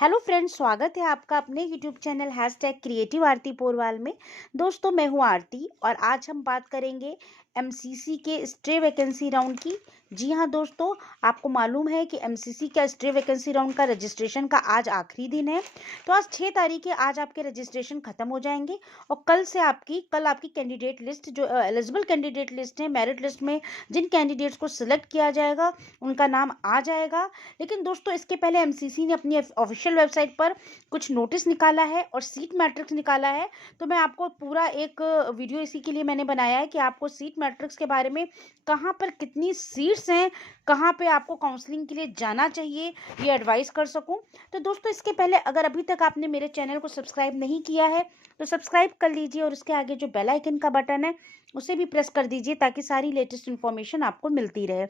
Hello friends, स्वागत है आपका अपने यूट्यूब चैनल हैशटैग क्रिएटिव आरती पोरवाल में। दोस्तों, मैं हूं आरती और आज हम बात करेंगे एमसीसी के स्ट्रे वैकेंसी राउंड की। जी हां दोस्तों, आपको मालूम है कि एमसीसी का स्ट्रे वैकेंसी राउंड का रजिस्ट्रेशन का आज आखिरी दिन है। तो आज 6 तारीख है, आज आपके रजिस्ट्रेशन खत्म हो जाएंगे और कल आपकी कैंडिडेट लिस्ट जो एलिजिबल कैंडिडेट लिस्ट है, मेरिट लिस्ट में जिन कैंडिडेट्स को सिलेक्ट किया जाएगा उनका नाम आ जाएगा। लेकिन दोस्तों, इसके पहले एमसीसी ने अपनी ऑफिशियल वेबसाइट पर कुछ नोटिस निकाला है और सीट मैट्रिक्स निकाला है। तो मैं आपको पूरा एक वीडियो इसी के लिए मैंने बनाया है कि आपको सीट मैट्रिक्स के बारे में, कहाँ पर कितनी सीट्स हैं, कहाँ पे आपको काउंसलिंग के लिए जाना चाहिए, ये एडवाइस कर सकूं। तो दोस्तों, इसके पहले अगर अभी तक आपने मेरे चैनल को सब्सक्राइब नहीं किया है तो सब्सक्राइब कर लीजिए और उसके आगे जो बेल आइकन का बटन है उसे भी प्रेस कर दीजिए ताकि सारी लेटेस्ट इन्फॉर्मेशन आपको मिलती रहे।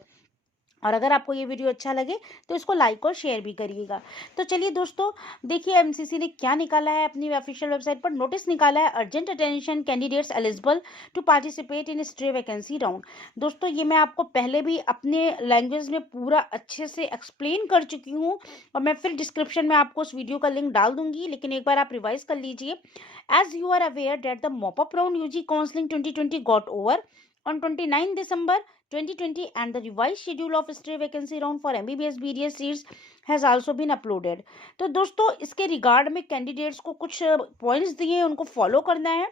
और अगर आपको ये वीडियो अच्छा लगे तो इसको लाइक और शेयर भी करिएगा। तो चलिए दोस्तों, देखिए एमसीसी ने क्या निकाला है। अपनी ऑफिशियल वेबसाइट पर नोटिस निकाला है, urgent attention candidates eligible to participate in stray vacancy round. दोस्तों, ये मैं आपको पहले भी अपने लैंग्वेज में पूरा अच्छे से एक्सप्लेन कर चुकी हूँ और मैं फिर डिस्क्रिप्शन में आपको उस वीडियो का लिंक डाल दूंगी, लेकिन एक बार आप रिवाइज कर लीजिए। As you are aware that the mop up round UG counselling 2020 got over on 29 December 2020 and the revised schedule of stray vacancy round for MBBS BDS seats has also been uploaded। तो दोस्तों, इसके regard में candidates को कुछ points दिए हैं, उनको follow करना है।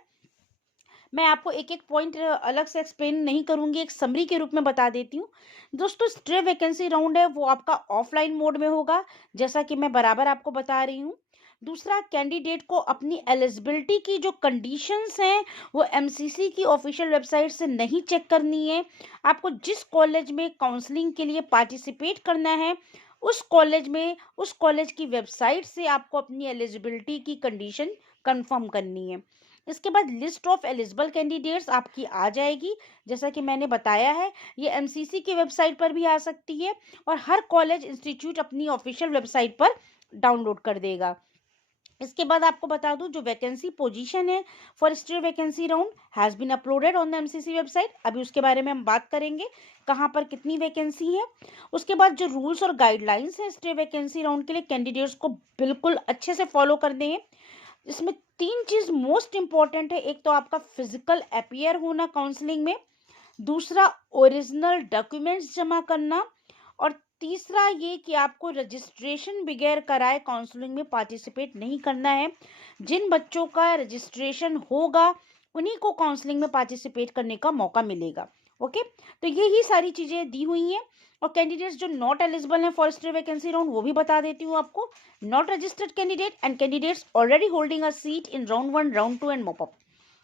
मैं आपको एक एक पॉइंट अलग से एक्सप्लेन नहीं करूंगी, एक समरी के रूप में बता देती हूँ। दोस्तों, स्ट्रे वैकेंसी राउंड है वो आपका ऑफलाइन मोड में होगा, जैसा कि मैं बराबर आपको बता रही हूँ। दूसरा, कैंडिडेट को अपनी एलिजिबिलिटी की जो कंडीशंस हैं वो एमसीसी की ऑफिशियल वेबसाइट से नहीं चेक करनी है। आपको जिस कॉलेज में काउंसलिंग के लिए पार्टिसिपेट करना है उस कॉलेज की वेबसाइट से आपको अपनी एलिजिबिलिटी की कंडीशन कंफर्म करनी है। इसके बाद लिस्ट ऑफ एलिजिबल कैंडिडेट्स आपकी आ जाएगी, जैसा कि मैंने बताया है। ये एमसीसी की वेबसाइट पर भी आ सकती है और हर कॉलेज इंस्टीट्यूट अपनी ऑफिशियल वेबसाइट पर डाउनलोड कर देगा। इसके बाद आपको बता दूं, जो वैकेंसी पोजीशन है for stray vacancy round has been uploaded on the MCC website. अभी उसके बारे में हम बात करेंगे, कहां पर कितनी वैकेंसी है। उसके बाद जो रूल्स और गाइडलाइंस हैं स्ट्रे वैकेंसी राउंड के लिए, कैंडिडेट्स को बिल्कुल अच्छे से फॉलो करने हैं। इसमें 3 चीज मोस्ट इंपॉर्टेंट है। एक तो आपका फिजिकल अपीयर होना काउंसलिंग में, दूसरा ओरिजिनल डॉक्यूमेंट्स जमा करना, और तीसरा ये कि आपको रजिस्ट्रेशन बगैर कराए काउंसलिंग में पार्टिसिपेट नहीं करना है। जिन बच्चों का रजिस्ट्रेशन होगा उन्हीं को काउंसलिंग में पार्टिसिपेट करने का मौका मिलेगा। ओके, तो यही सारी चीजें दी हुई हैं। और कैंडिडेट्स जो नॉट एलिजिबल हैं फॉर स्ट्रे वैकेंसी राउंड वो भी बता देती हूँ आपको। Not registered candidate and candidates already holding a seat in round 1, round 2 and mop up.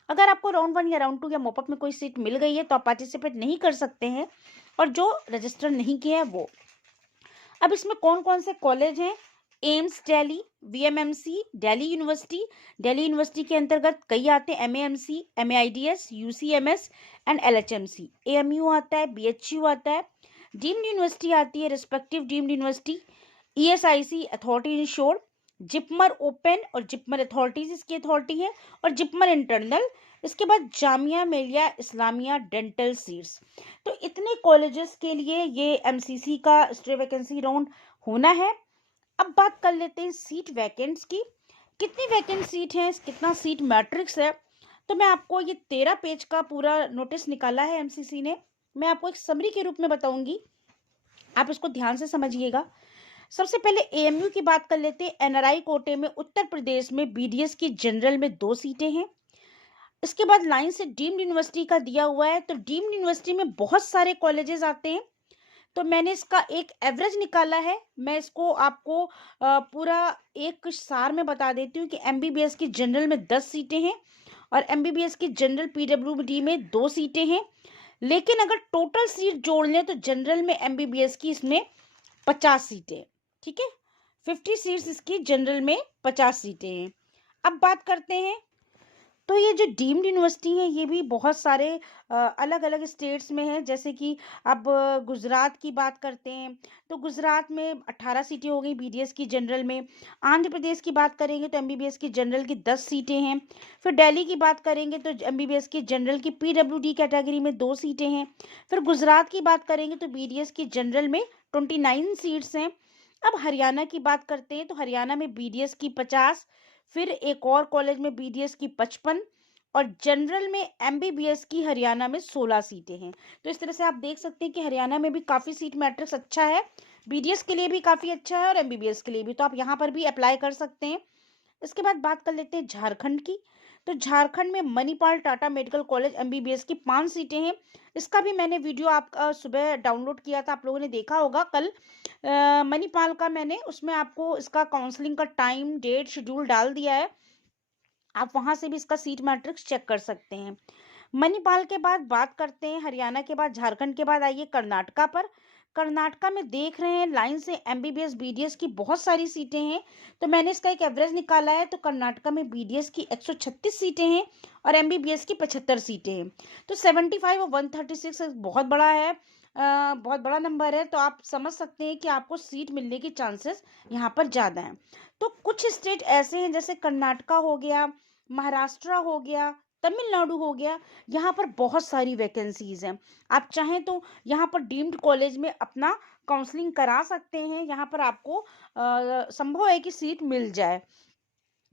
अगर आपको राउंड 1 या राउंड 2 या मॉपअप में कोई सीट मिल गई है तो आप पार्टिसिपेट नहीं कर सकते हैं, और जो रजिस्टर नहीं किए हैं वो। अब इसमें कौन कौन से कॉलेज हैं? AIIMS Delhi, VMMC, Delhi university के अंतर्गत कई आते हैं, एमएएमसी, एमएआईडीएस, यूसीएमएस एंड एलएचएमसी। एएमयू आता है, बीएचयू आता है, डीम्ड यूनिवर्सिटी आती है, respective deemed university, ESIC authority insured, JIPMER open और जिपमर अथॉरिटीज इसकी अथॉरिटी है, और जिपमर इंटरनल। इसके बाद जामिया मिलिया इस्लामिया डेंटल सीट्स। तो इतने कॉलेजेस के लिए ये एमसीसी का स्ट्रे वैकेंसी राउंड होना है। अब बात कर लेते हैं सीट वैकेंट्स की। कितनी वैकेंट सीट है, कितना सीट मैट्रिक्स है। तो मैं आपको ये 13 पेज का पूरा नोटिस निकाला है एमसीसी ने, मैं आपको एक समरी के रूप में बताऊंगी, आप इसको ध्यान से समझिएगा। सबसे पहले एएमयू की बात कर लेते हैं। एनआरआई कोटे में उत्तर प्रदेश में बीडीएस की जनरल में 2 सीटें हैं। इसके बाद लाइन से डीम्ड यूनिवर्सिटी का दिया हुआ है। तो डीम्ड यूनिवर्सिटी में बहुत सारे कॉलेजेस आते हैं, तो मैंने इसका एक एवरेज निकाला है। मैं इसको आपको पूरा एक सार में बता देती हूँ कि एमबीबीएस की जनरल में 10 सीटें हैं और एमबीबीएस की जनरल पीडब्ल्यूडी में 2 सीटें हैं। लेकिन अगर टोटल सीट जोड़ लें तो जनरल में एमबीबीएस की इसमें 50 सीटें, ठीक है, 50 सीट्स इसकी जनरल में, 50 सीटें हैं। अब बात करते हैं, तो ये जो डीम्ड यूनिवर्सिटी है ये भी बहुत सारे अलग अलग स्टेट्स में है। जैसे कि अब गुजरात की बात करते हैं तो गुजरात में 18 सीटें हो गई बीडीएस की जनरल में। आंध्र प्रदेश की बात करेंगे तो एमबीबीएस की जनरल की 10 सीटें हैं। फिर दिल्ली की बात करेंगे तो एमबीबीएस की जनरल की पीडब्ल्यूडी कैटेगरी में 2 सीटें हैं। फिर गुजरात की बात करेंगे तो बीडीएस की जनरल में 29 सीट्स हैं। अब हरियाणा की बात करते हैं तो हरियाणा में बीडीएस की 50, फिर एक और कॉलेज में बीडीएस की 55 और जनरल में एमबीबीएस की हरियाणा में 16 सीटें हैं। तो इस तरह से आप देख सकते हैं कि हरियाणा में भी काफ़ी सीट मैट्रिक्स अच्छा है, बीडीएस के लिए भी काफ़ी अच्छा है और एमबीबीएस के लिए भी, तो आप यहाँ पर भी अप्लाई कर सकते हैं। इसके बाद बात कर लेते हैं झारखंड की। तो झारखंड में Manipal Tata medical college MBBS की 5 सीटें हैं। इसका भी मैंने वीडियो आपका सुबह डाउनलोड किया था, आप लोगों ने देखा होगा कल। मणिपाल का मैंने उसमें आपको इसका काउंसलिंग का टाइम, डेट, शेड्यूल डाल दिया है, आप वहां से भी इसका सीट मैट्रिक्स चेक कर सकते हैं। मणिपाल के बाद बात करते हैं हरियाणा के बाद झारखंड के बाद आइए कर्नाटका पर। कर्नाटका में देख रहे हैं लाइन से एमबीबीएस बीडीएस की बहुत सारी सीटें हैं। तो मैंने इसका एक एवरेज निकाला है, तो कर्नाटका में बीडीएस की 136 सीटें हैं और एमबीबीएस की 75 सीटें हैं। तो 75 और 136 बहुत बड़ा है, बहुत बड़ा नंबर है। तो आप समझ सकते हैं कि आपको सीट मिलने की चांसेस यहाँ पर ज़्यादा हैं। तो कुछ स्टेट ऐसे हैं जैसे कर्नाटका हो गया, महाराष्ट्र हो गया, तमिलनाडु हो गया, यहाँ पर बहुत सारी वैकेंसीज हैं। आप चाहें तो यहाँ पर डीम्ड कॉलेज में अपना काउंसलिंग करा सकते हैं, यहाँ पर आपको संभव है कि सीट मिल जाए।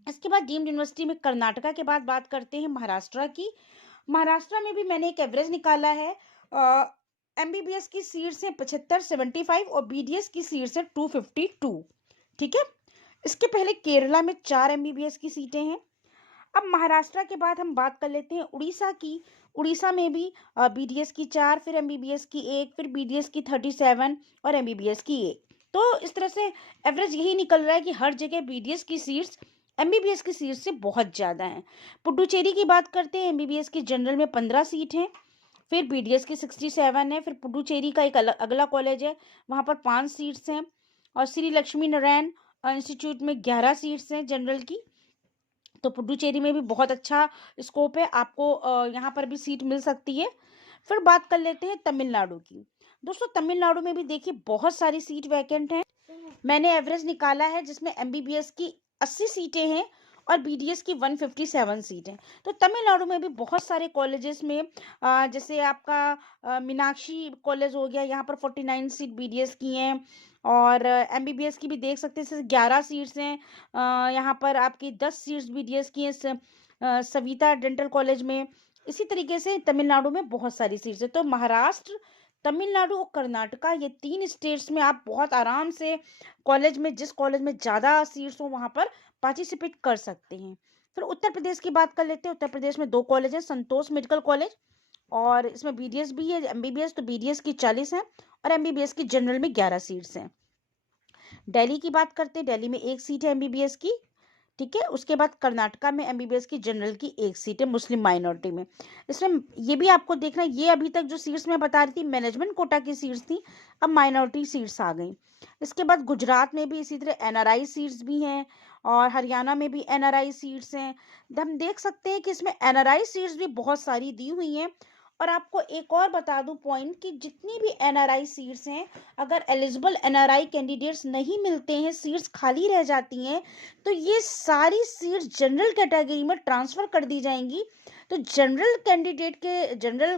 इसके बाद डीम्ड यूनिवर्सिटी में कर्नाटका के बाद बात करते हैं महाराष्ट्र की। महाराष्ट्र में भी मैंने एक एवरेज निकाला है, एमबीबीएस की सीट्स हैं 75, 75 और बीडीएस की सीट्स हैं 252। ठीक है। इसके पहले केरला में 4 एमबीबीएस की सीटें हैं। अब महाराष्ट्र के बाद हम बात कर लेते हैं उड़ीसा की। उड़ीसा में भी बीडीएस की 4, फिर एमबीबीएस की 1, फिर बीडीएस की 37 और एमबीबीएस की 1। तो इस तरह से एवरेज यही निकल रहा है कि हर जगह बीडीएस की सीट्स एमबीबीएस की सीट से बहुत ज़्यादा हैं। पुडुचेरी की बात करते हैं, एमबीबीएस की जनरल में 15 सीट हैं, फिर बीडीएस की 67 है, फिर पुडुचेरी का एक अगला कॉलेज है, वहाँ पर 5 सीट्स हैं और श्री लक्ष्मी नारायण इंस्टीट्यूट में 11 सीट्स हैं जनरल की। तो पुडुचेरी में भी बहुत अच्छा स्कोप है, आपको यहाँ पर भी सीट मिल सकती है। फिर बात कर लेते हैं तमिलनाडु की। दोस्तों तमिलनाडु में भी देखिए बहुत सारी सीट वैकेंट हैं। मैंने एवरेज निकाला है जिसमें एमबीबीएस की 80 सीटें हैं और बीडीएस की 157 सीटें। तो तमिलनाडु में भी बहुत सारे कॉलेजेस में जैसे आपका मीनाक्षी कॉलेज हो गया, यहाँ पर 49 सीट बीडीएस की हैं और एमबीबीएस की भी देख सकते हैं, जैसे 11 सीट्स हैं। यहाँ पर आपकी 10 सीट्स बीडीएस की हैं सविता डेंटल कॉलेज में। इसी तरीके से तमिलनाडु में बहुत सारी सीट्स हैं। तो महाराष्ट्र, तमिलनाडु और कर्नाटका, ये 3 स्टेट्स में आप बहुत आराम से कॉलेज में, जिस कॉलेज में ज़्यादा सीट्स हो वहाँ पर पार्टिसिपेट कर सकते हैं। फिर उत्तर प्रदेश की बात कर लेते हैं। उत्तर प्रदेश में 2 कॉलेज हैं, संतोष मेडिकल कॉलेज और इसमें बीडीएस भी है, एमबीबीएस। तो बीडीएस की 40 है और एमबीबीएस की जनरल में 11 सीट्स हैं। दिल्ली की बात करते हैं, दिल्ली में 1 सीट है एमबीबीएस की। ठीक है। उसके बाद कर्नाटका में एमबीबीएस की जनरल की 1 सीट है मुस्लिम माइनॉरिटी में। इसमें ये भी आपको देखना, ये अभी तक जो सीट्स मैं बता रही थी मैनेजमेंट कोटा की सीट्स थी, अब माइनॉरिटी सीट्स आ गई। इसके बाद गुजरात में भी इसी तरह एनआरआई सीट्स भी हैं और हरियाणा में भी एनआरआई सीट्स हैं। हम देख सकते हैं कि इसमें एनआरआई सीट्स भी बहुत सारी दी हुई हैं। और आपको एक और बता दूं पॉइंट कि जितनी भी एनआरआई सीट्स हैं, अगर एलिजिबल एनआरआई कैंडिडेट्स नहीं मिलते हैं, सीट्स खाली रह जाती हैं, तो ये सारी सीट्स जनरल कैटेगरी में ट्रांसफ़र कर दी जाएंगी। तो जनरल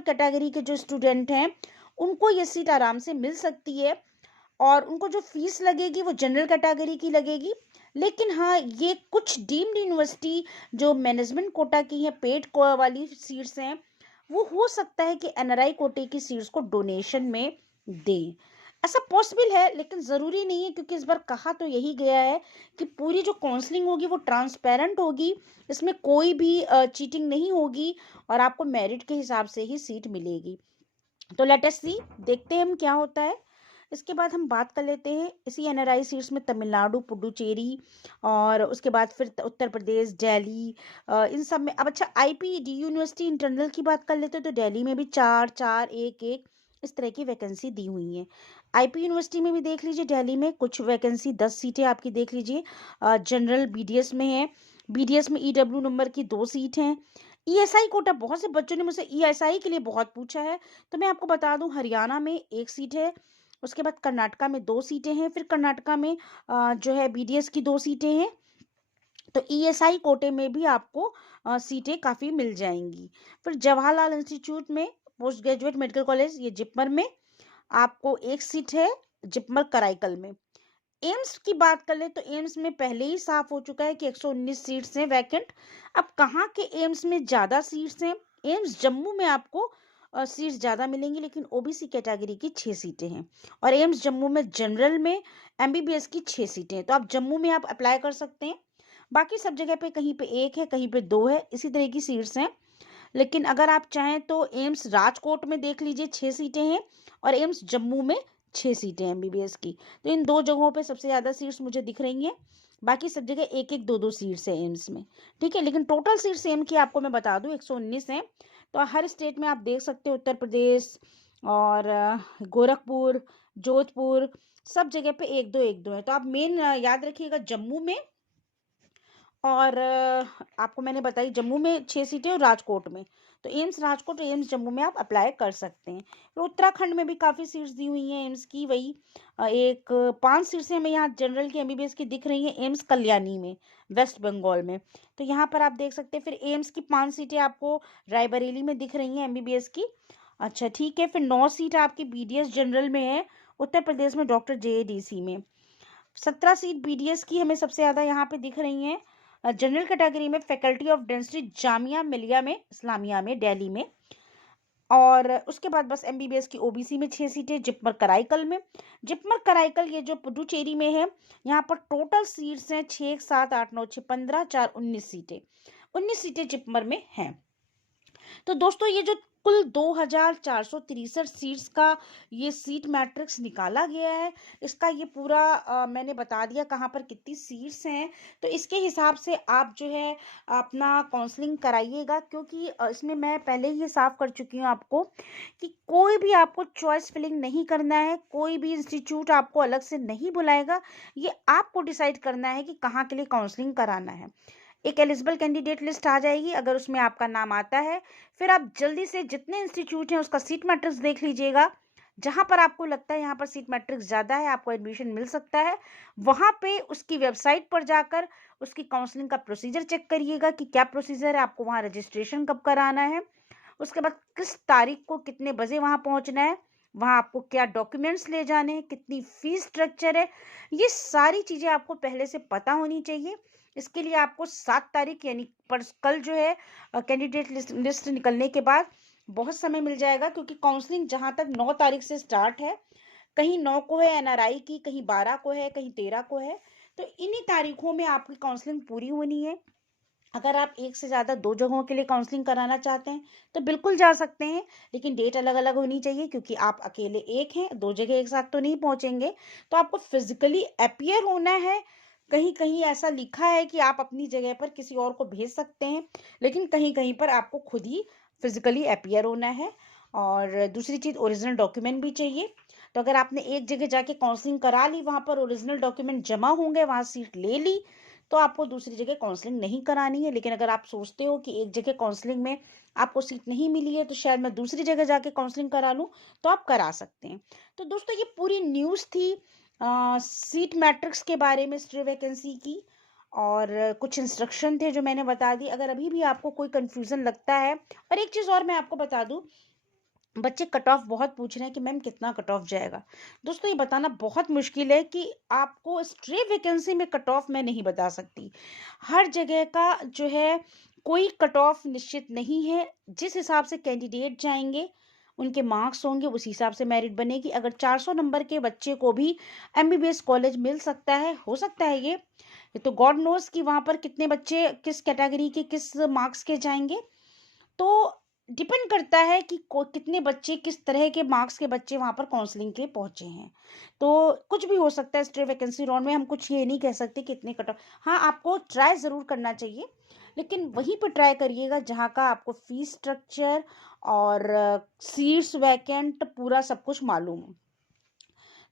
कैटेगरी के जो स्टूडेंट हैं उनको ये सीट आराम से मिल सकती है और उनको जो फीस लगेगी वो जनरल कैटेगरी की लगेगी। लेकिन हाँ, ये कुछ डीम्ड यूनिवर्सिटी जो मैनेजमेंट कोटा की हैं, पेड वाली सीट्स हैं, वो हो सकता है कि एनआरआई कोटे की सीट्स को डोनेशन में दें। ऐसा पॉसिबल है लेकिन ज़रूरी नहीं है, क्योंकि इस बार कहा तो यही गया है कि पूरी जो काउंसलिंग होगी वो ट्रांसपेरेंट होगी, इसमें कोई भी चीटिंग नहीं होगी और आपको मेरिट के हिसाब से ही सीट मिलेगी। तो लेट अस सी, देखते हैं हम क्या होता है। इसके बाद हम बात कर लेते हैं इसी एनआरआई सीट्स में तमिलनाडु, पुडुचेरी और उसके बाद फिर उत्तर प्रदेश, दिल्ली, इन सब में। अब अच्छा, आईपीडी यूनिवर्सिटी इंटरनल की बात कर लेते हैं। तो दिल्ली में भी 4, 4, 1, 1 इस तरह की वैकेंसी दी हुई है। आईपी यूनिवर्सिटी में भी देख लीजिए, दिल्ली में कुछ वैकेंसी 10 सीटें आपकी देख लीजिए, जनरल बीडीएस में है। बीडीएस में ईडब्ल्यू नंबर की 2 सीट हैं। ईएसआई कोटा, बहुत से बच्चों ने मुझसे ईएसआई के लिए बहुत पूछा है, तो मैं आपको बता दूं हरियाणा में 1 सीट है। उसके बाद कर्नाटका में 2 सीटें हैं, फिर कर्नाटका में जो है बीडीएस की 2 सीटें हैं। तो ईएसआई कोटे में भी आपको सीटें काफ़ी मिल जाएंगी। फिर जवाहरलाल इंस्टीट्यूट में पोस्ट ग्रेजुएट मेडिकल कॉलेज, ये जिपमर में आपको 1 सीट है, जिपमर कराईकल में। एम्स की बात कर ले तो एम्स में पहले ही साफ हो चुका है कि 119 सीट्स हैं वैकेंट। अब कहाँ के एम्स में ज़्यादा सीट्स हैं? एम्स जम्मू में आपको सीट्स ज़्यादा मिलेंगी, लेकिन ओबीसी कैटेगरी की 6 सीटें हैं। और एम्स जम्मू में जनरल में एमबीबीएस की 6 सीटें हैं। तो आप जम्मू में आप अप्लाई कर सकते हैं। बाकी सब जगह पे कहीं पे 1 है, कहीं पे 2 है, इसी तरह की सीट्स हैं। लेकिन अगर आप चाहें तो एम्स राजकोट में देख लीजिए, 6 सीटें हैं, और एम्स जम्मू में 6 सीटें हैं एमबीबीएस की। तो इन 2 जगहों पे सबसे ज़्यादा सीट्स मुझे दिख रही हैं। बाकी सब जगह 1-1, 2-2 सीट्स है एम्स में। ठीक है, लेकिन टोटल सीट्स एम की आपको मैं बता दूं 119 हैं। तो हर स्टेट में आप देख सकते हो, उत्तर प्रदेश और गोरखपुर, जोधपुर, सब जगह पे 1-2 1-2 है। तो आप मेन याद रखिएगा जम्मू में, और आपको मैंने बताई जम्मू में 6 सीटें और राजकोट में। तो एम्स राजकोट और एम्स जम्मू में आप अप्लाई कर सकते हैं। फिर उत्तराखंड में भी काफ़ी सीट्स दी हुई हैं एम्स की, वही 5 सीट्स हमें यहाँ जनरल की एमबीबीएस की दिख रही हैं एम्स कल्याणी में, वेस्ट बंगाल में। तो यहाँ पर आप देख सकते हैं। फिर एम्स की 5 सीटें आपको रायबरेली में दिख रही हैं एमबीबीएस की। अच्छा ठीक है, फिर 9 सीट आपकी बीडीएस जनरल में है उत्तर प्रदेश में, डॉक्टर जेएडीसी में। 17 सीट बीडीएस की हमें सबसे ज़्यादा यहाँ पे दिख रही हैं जनरल कैटेगरी में, faculty of dentistry Jamia Millia में, इस्लामिया में, दिल्ली में। और उसके बाद बस एमबीबीएस की ओबीसी में 6 सीटें जिपमर कराईकल में। जिपमर कराईकल ये जो पुडुचेरी में है, यहाँ पर टोटल सीट्स हैं 6, 7, 8, 9, 6, 15, 4, 19 सीटें। 19 सीटें जिपमर में हैं। तो दोस्तों ये जो कुल 2463 सीट्स का ये सीट मैट्रिक्स निकाला गया है, इसका ये पूरा मैंने बता दिया कहाँ पर कितनी सीट्स हैं। तो इसके हिसाब से आप जो है अपना काउंसलिंग कराइएगा, क्योंकि इसमें मैं पहले ही साफ कर चुकी हूँ आपको कि कोई भी आपको चॉइस फिलिंग नहीं करना है, कोई भी इंस्टीट्यूट आपको अलग से नहीं बुलाएगा। ये आपको डिसाइड करना है कि कहाँ के लिए काउंसलिंग कराना है। एक एलिजिबल कैंडिडेट लिस्ट आ जाएगी, अगर उसमें आपका नाम आता है, फिर आप जल्दी से जितने इंस्टीट्यूट हैं उसका सीट मैट्रिक्स देख लीजिएगा। जहां पर आपको लगता है यहाँ पर सीट मैट्रिक्स ज़्यादा है, आपको एडमिशन मिल सकता है, वहां पे उसकी वेबसाइट पर जाकर उसकी काउंसलिंग का प्रोसीजर चेक करिएगा कि क्या प्रोसीजर है, आपको वहाँ रजिस्ट्रेशन कब कराना है, उसके बाद किस तारीख को कितने बजे वहाँ पहुँचना है, वहाँ आपको क्या डॉक्यूमेंट्स ले जाने हैं, कितनी फीस स्ट्रक्चर है, ये सारी चीज़ें आपको पहले से पता होनी चाहिए। इसके लिए आपको 7 तारीख यानी पर कल जो है कैंडिडेट लिस्ट निकलने के बाद बहुत समय मिल जाएगा, क्योंकि काउंसलिंग जहां तक 9 तारीख से स्टार्ट है, कहीं 9 को है एनआरआई की, कहीं 12 को है, कहीं 13 को है। तो इन्हीं तारीखों में आपकी काउंसलिंग पूरी होनी है। अगर आप एक से ज़्यादा 2 जगहों के लिए काउंसलिंग कराना चाहते हैं तो बिल्कुल जा सकते हैं, लेकिन डेट अलग अलग होनी चाहिए, क्योंकि आप अकेले एक हैं, 2 जगह एक साथ तो नहीं पहुंचेंगे। तो आपको फिजिकली अपीयर होना है। कहीं कहीं ऐसा लिखा है कि आप अपनी जगह पर किसी और को भेज सकते हैं, लेकिन कहीं कहीं पर आपको खुद ही फिजिकली अपीयर होना है। और दूसरी चीज़, ओरिजिनल डॉक्यूमेंट भी चाहिए। तो अगर आपने एक जगह जाके काउंसलिंग करा ली, वहाँ पर ओरिजिनल डॉक्यूमेंट जमा होंगे, वहाँ सीट ले ली, तो आपको दूसरी जगह काउंसलिंग नहीं करानी है। लेकिन अगर आप सोचते हो कि एक जगह काउंसलिंग में आपको सीट नहीं मिली है, तो शायद मैं दूसरी जगह जाके काउंसलिंग करा लूँ, तो आप करा सकते हैं। तो दोस्तों ये पूरी न्यूज़ थी सीट मैट्रिक्स के बारे में, स्ट्रे वैकेंसी की, और कुछ इंस्ट्रक्शन थे जो मैंने बता दी। अगर अभी भी आपको कोई कंफ्यूजन लगता है, और एक चीज़ और मैं आपको बता दूं, बच्चे कट ऑफ बहुत पूछ रहे हैं कि मैम कितना कट ऑफ जाएगा। दोस्तों ये बताना बहुत मुश्किल है कि आपको स्ट्रे वैकेंसी में कट ऑफ मैं नहीं बता सकती। हर जगह का जो है कोई कट ऑफ निश्चित नहीं है। जिस हिसाब से कैंडिडेट जाएंगे, उनके मार्क्स होंगे, उस हिसाब से मेरिट बनेगी। अगर 400 नंबर के बच्चे को भी एमबीबीएस कॉलेज मिल सकता है, हो सकता है ये तो गॉड नोस कि वहाँ पर कितने बच्चे किस कैटेगरी के किस मार्क्स के जाएंगे। तो डिपेंड करता है कि कितने बच्चे, किस तरह के मार्क्स के बच्चे वहां पर काउंसलिंग के लिए पहुंचे हैं। तो कुछ भी हो सकता है स्ट्रे वैकेंसी राउंड में, हम कुछ ये नहीं कह सकते कि इतने कट ऑफ। हाँ, आपको ट्राई ज़रूर करना चाहिए, लेकिन वहीं पर ट्राई करिएगा जहाँ का आपको फीस स्ट्रक्चर और सीट्स वैकेंट पूरा सब कुछ मालूम हो।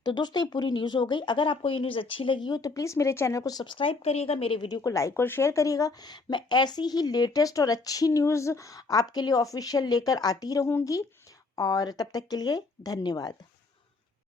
तो दोस्तों ये पूरी न्यूज़ हो गई। अगर आपको ये न्यूज़ अच्छी लगी हो तो प्लीज़ मेरे चैनल को सब्सक्राइब करिएगा, मेरे वीडियो को लाइक और शेयर करिएगा। मैं ऐसी ही लेटेस्ट और अच्छी न्यूज़ आपके लिए ऑफिशियल लेकर आती रहूँगी। और तब तक के लिए धन्यवाद।